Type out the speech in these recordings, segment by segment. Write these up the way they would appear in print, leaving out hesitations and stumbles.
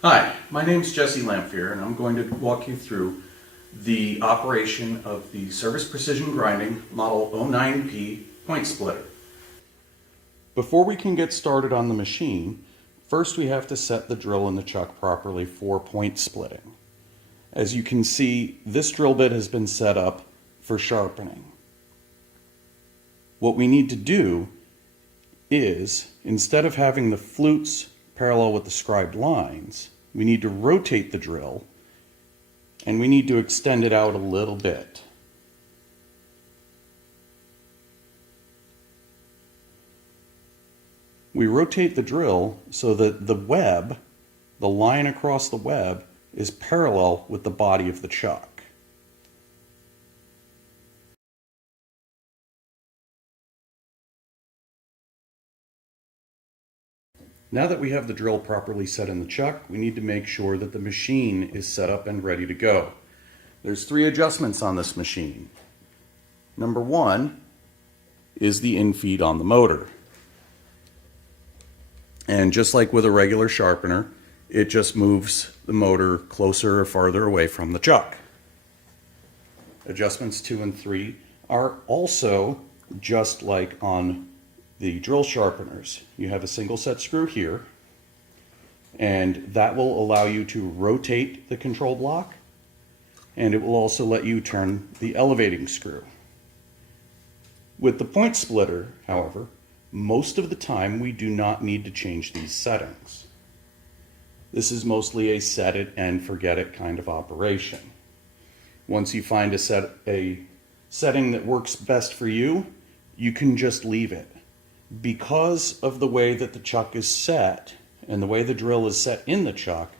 Hi, my name is Jesse Lamphere, and I'm going to walk you through the operation of the Service Precision Grinding Model 09P Point Splitter. Before we can get started on the machine, first we have to set the drill and the chuck properly for point splitting. As you can see, this drill bit has been set up for sharpening. What we need to do is, instead of having the flutes parallel with the scribed lines, we need to rotate the drill and we need to extend it out a little bit. We rotate the drill so that the web, the line across the web, is parallel with the body of the chuck. Now that we have the drill properly set in the chuck, we need to make sure that the machine is set up and ready to go. There's 3 adjustments on this machine. Number 1 is the infeed on the motor. And just like with a regular sharpener, it just moves the motor closer or farther away from the chuck. Adjustments 2 and 3 are also just like on the drill sharpeners. You have a single set screw here, and that will allow you to rotate the control block, and it will also let you turn the elevating screw. With the point splitter, however, most of the time we do not need to change these settings. This is mostly a set it and forget it kind of operation. Once you find a setting that works best for you, you can just leave it. Because of the way that the chuck is set and the way the drill is set in the chuck,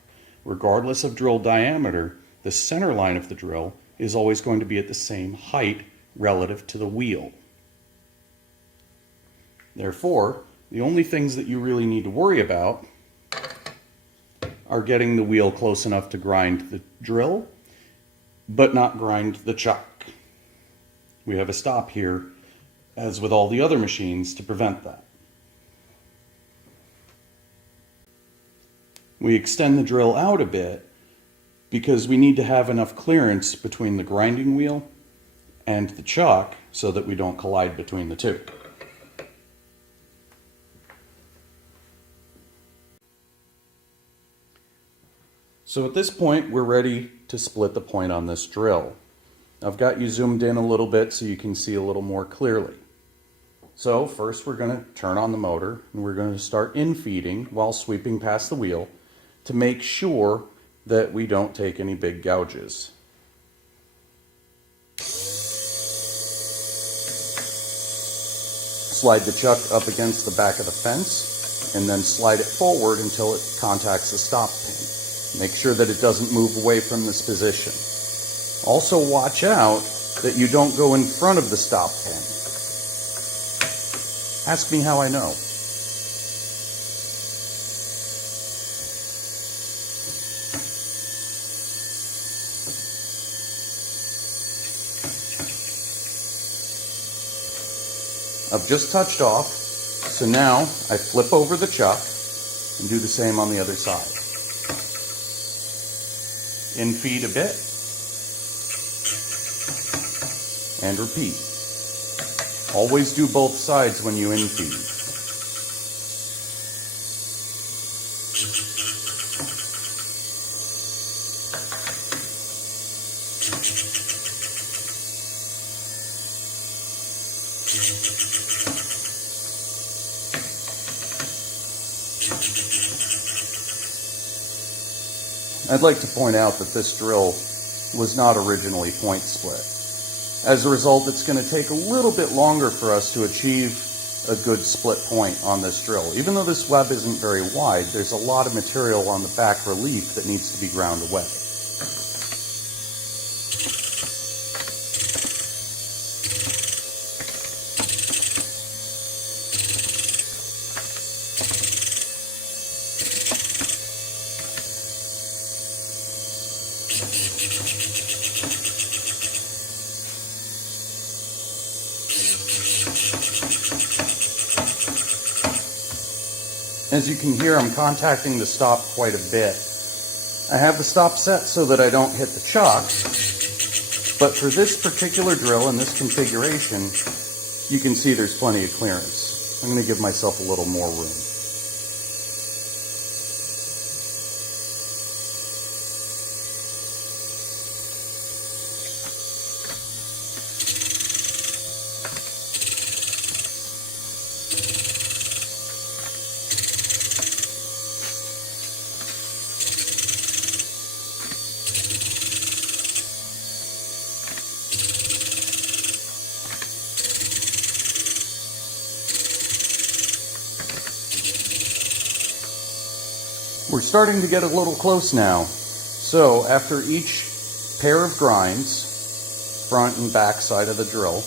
regardless of drill diameter, the center line of the drill is always going to be at the same height relative to the wheel. Therefore, the only things that you really need to worry about are getting the wheel close enough to grind the drill, but not grind the chuck. We have a stop here, as with all the other machines, to prevent that. We extend the drill out a bit because we need to have enough clearance between the grinding wheel and the chuck so that we don't collide between the two. So at this point, we're ready to split the point on this drill. I've got you zoomed in a little bit so you can see a little more clearly. So first we're going to turn on the motor and we're going to start infeeding while sweeping past the wheel to make sure that we don't take any big gouges. Slide the chuck up against the back of the fence and then slide it forward until it contacts the stop pin. Make sure that it doesn't move away from this position. Also watch out that you don't go in front of the stop pin. Ask me how I know. I've just touched off, so now I flip over the chuck and do the same on the other side. Infeed a bit and repeat. Always do both sides when you infeed. I'd like to point out that this drill was not originally point split. As a result, it's going to take a little bit longer for us to achieve a good split point on this drill. Even though this web isn't very wide, there's a lot of material on the back relief that needs to be ground away. As you can hear, I'm contacting the stop quite a bit. I have the stop set so that I don't hit the chuck, but for this particular drill and this configuration, you can see there's plenty of clearance. I'm going to give myself a little more room. We're starting to get a little close now. So after each pair of grinds, front and back side of the drill,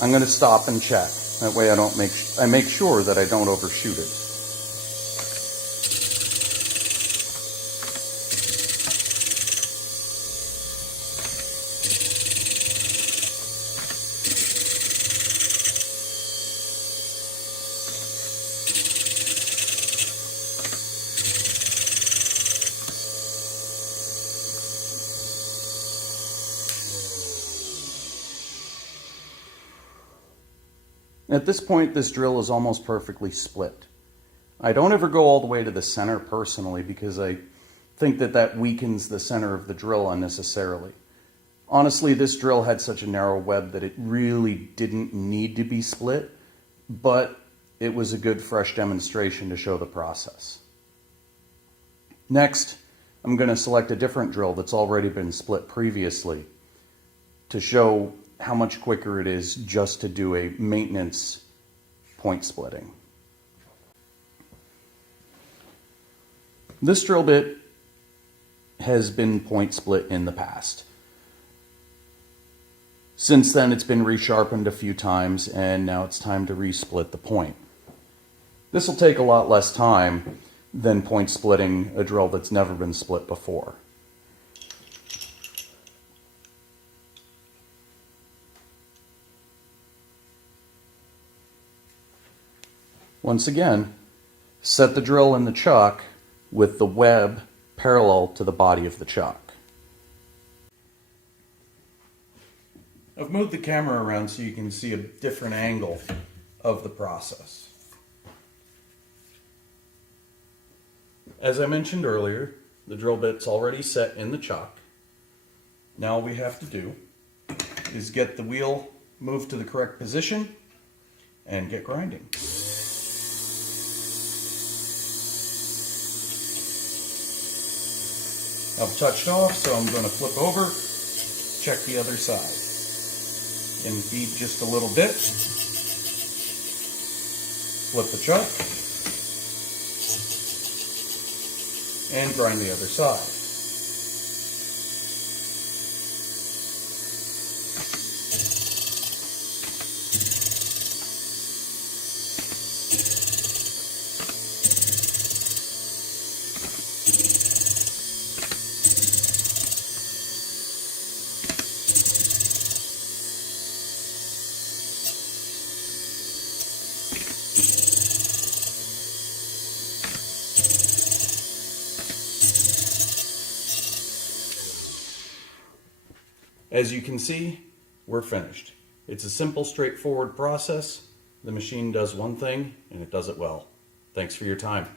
I'm going to stop and check. That way I make sure that I don't overshoot it. At this point, this drill is almost perfectly split. I don't ever go all the way to the center personally because I think that weakens the center of the drill unnecessarily. Honestly, this drill had such a narrow web that it really didn't need to be split, but it was a good fresh demonstration to show the process. Next, I'm going to select a different drill that's already been split previously to show how much quicker it is just to do a maintenance point splitting. This drill bit has been point split in the past. Since then it's been resharpened a few times and now it's time to resplit the point. This will take a lot less time than point splitting a drill that's never been split before. Once again, set the drill in the chuck with the web parallel to the body of the chuck. I've moved the camera around so you can see a different angle of the process. As I mentioned earlier, the drill bit's already set in the chuck. Now all we have to do is get the wheel moved to the correct position and get grinding. I've touched off, so I'm going to flip over, check the other side, and feed just a little bit. Flip the chuck, and grind the other side. As you can see, we're finished. It's a simple, straightforward process. The machine does one thing, and it does it well. Thanks for your time.